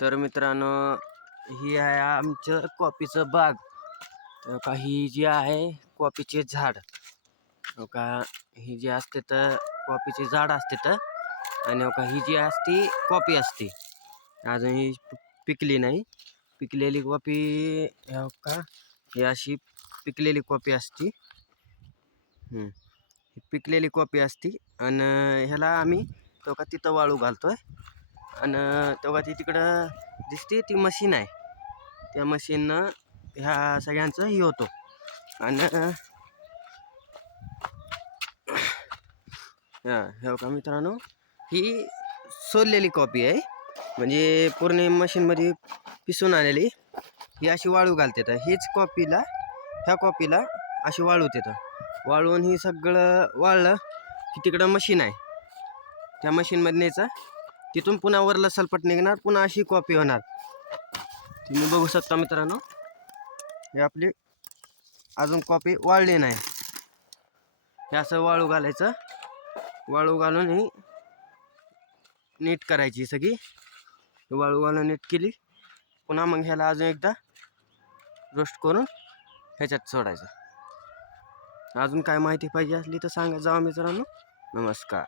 तर मित्रांनो, ही आहे आमचं कॉफीचं बाग. काही जी आहे कॉफीचे झाड, का ही जी असते तर कॉफीचे झाड असते तर, आणि ही जी असते कॉफी असते. अजून ही पिकली नाही. पिकलेली कॉफी का ही अशी पिकलेली कॉफी असते. ही पिकलेली कॉफी असते आणि ह्याला आम्ही तो का तिथं वाळू घालतोय. आणि तेव्हा ती तिकडं दिसते ती मशीन आहे. त्या मशीननं ह्या सगळ्यांचं हे होतो. आणि हो का मित्रांनो, ही सोललेली कॉपी आहे. म्हणजे पूर्ण मशीनमध्ये पिसून आलेली ही अशी वाळू घालते. तर हीच कॉपीला ह्या कॉपीला अशी वाळूत येतं. वाळवून ही सगळं वाळलं की तिकडं मशीन आहे. त्या मशीनमध्ये न्यायचं, तिथून पुन्हा वरलं सलपट निघणार, पुन्हा अशी कॉपी होणार. तुम्ही बघू शकता मित्रांनो, हे आपली अजून कॉपी वाळली नाही. हे असं वाळू घालायचं. वाळू घालून ही नीट करायची सगळी. वाळू घालून नीट केली, पुन्हा मग ह्याला अजून एकदा रोस्ट करून ह्याच्यात सोडायचं. अजून काय माहिती पाहिजे असली तर सांगा जावा मित्रांनो. नमस्कार.